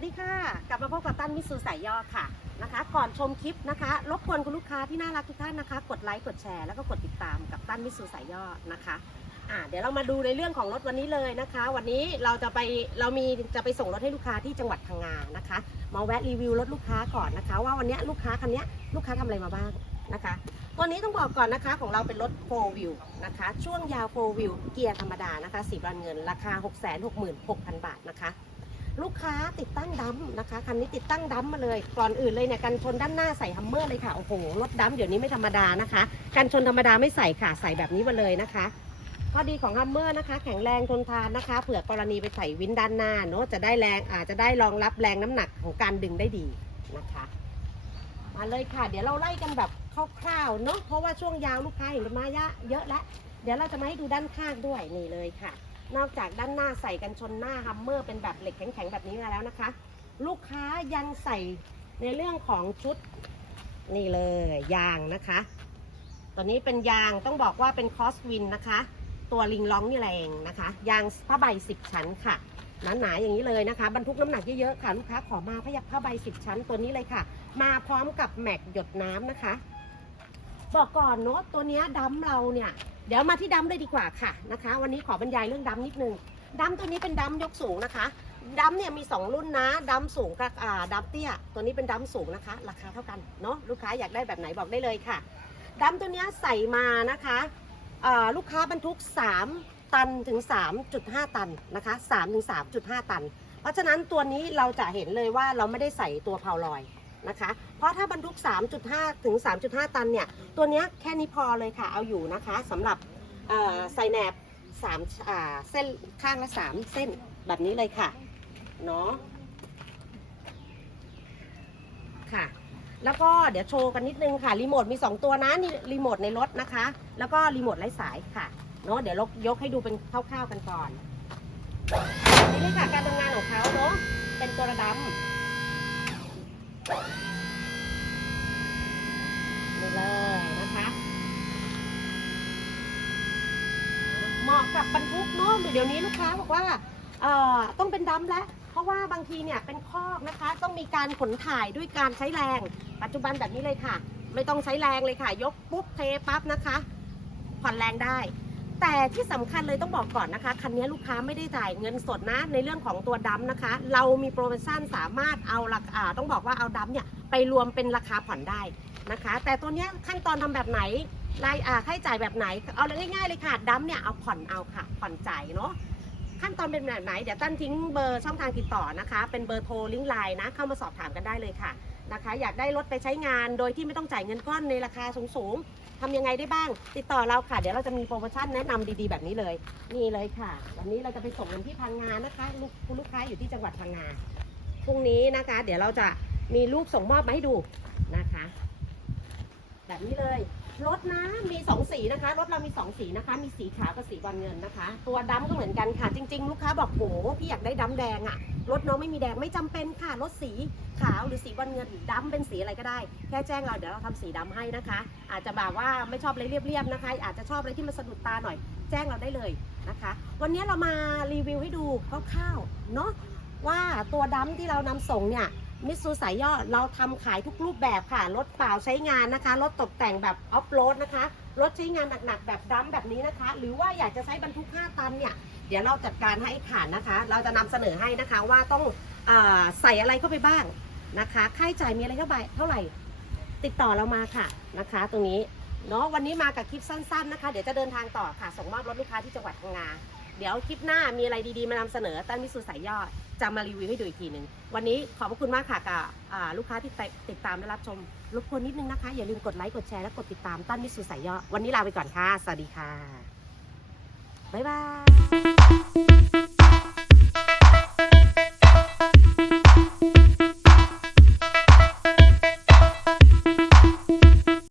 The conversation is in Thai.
วัสดีค่ะ กลับมาพบกับตั้นมิตซูสายย่อค่ะนะคะ ก่อนชมคลิปนะคะ รบกวนคุณลูกค้าที่น่ารักทุกท่านนะคะ กดไลค์ กดแชร์ แล้วก็กดติดตามกับตั้นมิตซูสายย่อนะคะอ่าเดี๋ยวเรามาดูในเรื่องของรถวันนี้เลยนะคะ วันนี้เราจะไปเรามีจะไปส่งรถให้ลูกค้าที่จังหวัดพังงานะคะ มาแวะรีวิวรถลูกค้าก่อนนะคะ ว่าวันนี้ลูกค้าคันนี้ลูกค้าทำอะไรมาบ้างนะคะตัวนี้ต้องบอกก่อนนะคะของเราเป็นรถ4 Wheel นะคะ ช่วงยาว4 Wheel เกียร์ธรรมดานะคะสีบรอนเงินราคา 666,000 บาทนะคะ ลูกค้าติดตั้งดัมนะคะคันนี้ติดตั้งดัมมาเลย ก่อนอื่นเลยเนี่ยกันชนด้านหน้าใส่ฮัมเมอร์เลยค่ะโอ้โหรถดัมเดี๋ยวนี้ไม่ธรรมดานะคะกันชนธรรมดาไม่ใส่ค่ะใส่แบบนี้มาเลยนะคะข้อดีของฮัมเมอร์นะคะ แข็งแรงทนทานนะคะเผื่อกรณีไปใส่วินด้านหน้าเนาะจะได้แรงอาจจะได้รองรับแรงน้ำหนักของการดึงได้ดีนะคะมาเลยค่ะ เดี๋ยวเราไล่กันแบบคร่าวๆเนาะเพราะว่าช่วงยาวลูกค้าเห็นกันมาเยอะเยอะแล้วเดี๋ยวเราจะมาให้ดูด้านข้างด้วยนี่เลยค่ะ นอกจากด้านหน้าใส่กันชนหน้าฮัมเมอร์เป็นแบบเหล็กแข็งๆแบบนี้มาแล้วนะคะ ลูกค้ายังใส่ในเรื่องของชุดนี่เลยยางนะคะ ตัวนี้เป็นยางต้องบอกว่าเป็นคอสวินนะคะ ตัวลิงล็องนี่แรงนะคะ ยางผ้าใบ 10 ชั้นค่ะหนาๆอย่างนี้เลยนะคะ บรรทุกน้ำหนักเยอะๆค่ะ ลูกค้าขอมาพยักผ้าใบ 10 ชั้นตัวนี้เลยค่ะ มาพร้อมกับแม็กหยดน้ำนะคะ บอกก่อนเนาะตัวนี้ดัมเราเนี่ย เดี๋ยวมาที่ดัมเลยดีกว่าค่ะนะคะ วันนี้ขอบรรยายเรื่องดัมนิดนึงดัมตัวนี้เป็นดัมยกสูงนะคะดัมเนี่ยมี 2 รุ่นนะดัมสูงกับอ่าดัมเตี้ย ตัวนี้เป็นดัมสูงนะคะ ราคาเท่ากันเนาะลูกค้าอยากได้แบบไหนบอกได้เลยค่ะดัมตัวนี้ใส่มานะคะลูกค้าบรรทุก 3 ตันถึง 3.5 ตันนะคะ3ถึง3.5 ตัน เพราะฉะนั้นตัวนี้เราจะเห็นเลยว่าเราไม่ได้ใส่ตัวเพาลอย นะคะ เพราะถ้าบรรทุก 3.5 ถึง 3.5 ตันเนี่ย ตัวเนี้ยแค่นี้พอเลยค่ะ เอาอยู่นะคะสำหรับเอ่อใส่แหนบสามอ่าเส้นข้างละสามเส้นแบบนี้เลยค่ะ เนาะค่ะ แล้วก็เดี๋ยวโชว์กันนิดนึงค่ะ รีโมทมี 2 ตัวนะนี่รีโมทในรถนะคะ แล้วก็รีโมทไร้สายค่ะ เนาะเดี๋ยวลกยกให้ดูเป็นคร่าวๆกันก่อน นี่เลยค่ะการทำงานของเขาเนาะเป็นตัวระดับ นี่เลยนะคะเหมาะกับบรรทุกเนาะเดี๋ยวนี้ลูกค้าบอกว่าเอ่อต้องเป็นดัมแล้ว เพราะว่าบางทีเนี่ยเป็นคอกนะคะ ต้องมีการขนถ่ายด้วยการใช้แรง ปัจจุบันแบบนี้เลยค่ะ ไม่ต้องใช้แรงเลยค่ะ ยกปุ๊บเทปั๊บนะคะผ่อนแรงได้ แต่ที่สำคัญเลยต้องบอกก่อนนะคะคันนี้ลูกค้าไม่ได้จ่ายเงินสดนะในเรื่องของตัวดัมนะคะ เรามีโปรโมชั่นสามารถเอาราคาต้องบอกว่าเอาดัมเนี่ยไปรวมเป็นราคาผ่อนได้นะคะ แต่ตัวนี้ขั้นตอนทำแบบไหนรายค่าใช้จ่ายแบบไหนเอาง่ายๆเลยค่ะดัมเนี่ยเอาผ่อนเอาค่ะ ผ่อนจ่ายเนาะขั้นตอนเป็นแบบไหนเดี๋ยวตั้นทิ้งเบอร์ช่องทางติดต่อนะคะ เป็นเบอร์โทรลิงก์ไลน์นะเข้ามาสอบถามกันได้เลยค่ะ นะคะ อยากได้รถไปใช้งานโดยที่ไม่ต้องจ่ายเงินก้อนในราคาสูงๆทำยังไงได้บ้าง ติดต่อเราค่ะ เดี๋ยวเราจะมีโปรโมชั่นแนะนำดีๆแบบนี้เลย นี่เลยค่ะ วันนี้เราจะไปส่งกันที่พังงานะคะลูกคุณลูกค้าอยู่ที่จังหวัดพังงาพรุ่งนี้นะคะ เดี๋ยวเราจะมีรูปส่งมอบมาให้ดูนะคะ แบบนี้เลย รถนะมีสองสีนะคะรถเรามีสองสีนะคะ มีสีขาวกับสีบอลเงินนะคะ ตัวดำก็เหมือนกันค่ะ จริง ๆ ลูกค้าบอกโหพี่อยากได้ดำแดงอะรถน้องไม่มีแดงไม่จำเป็นค่ะรถสีขาวหรือสีบอลเงินดำเป็นสีอะไรก็ได้ แค่แจ้งเราเดี๋ยวเราทำสีดำให้นะคะ อาจจะแบบว่าไม่ชอบอะไรเรียบๆนะคะ อาจจะชอบอะไรที่มันสะดุดตาหน่อย แจ้งเราได้เลยนะคะ วันนี้เรามารีวิวให้ดูคร่าวๆเนาะว่าตัวดำที่เรานำส่งเนี่ย มิตซูสายย่อเราทำขายทุกรูปแบบค่ะ รถเปล่าใช้งานนะคะ รถตกแต่งแบบออฟโรดนะคะ รถใช้งานหนักๆ แบบดัมแบบนี้นะคะ หรือว่าอยากจะใช้บรรทุก 5 ตันเนี่ย เดี๋ยวเราจัดการให้ขาดนะคะ เราจะนำเสนอให้นะคะว่าต้องอใส่อะไรเข้าไปบ้างนะคะ ค่าใช้จ่ายมีอะไรเข้าไปเท่าไหร่ ติดต่อเรามาค่ะนะคะ ตรงนี้เนาะวันนี้มากับคลิปสั้น ๆนะคะ เดี๋ยวจะเดินทางต่อค่ะ ส่งมอบรถลูกค้าที่จังหวัดพังงา เดี๋ยวคลิปหน้ามีอะไรดีๆมานำเสนอตั้นมิสูสายยอดจะมารีวิวให้ดูอีกทีหนึ่งวันนี้ขอบพระคุณมากค่ะกับอ่าลูกค้าที่ติดตามและรับชมรบกวนนิดนึงนะคะ อย่าลืมกดไลค์กดแชร์และกดติดตามตั้นมิสูสายยอดวันนี้ลาไปก่อนค่ะ สวัสดีค่ะบ๊ายบาย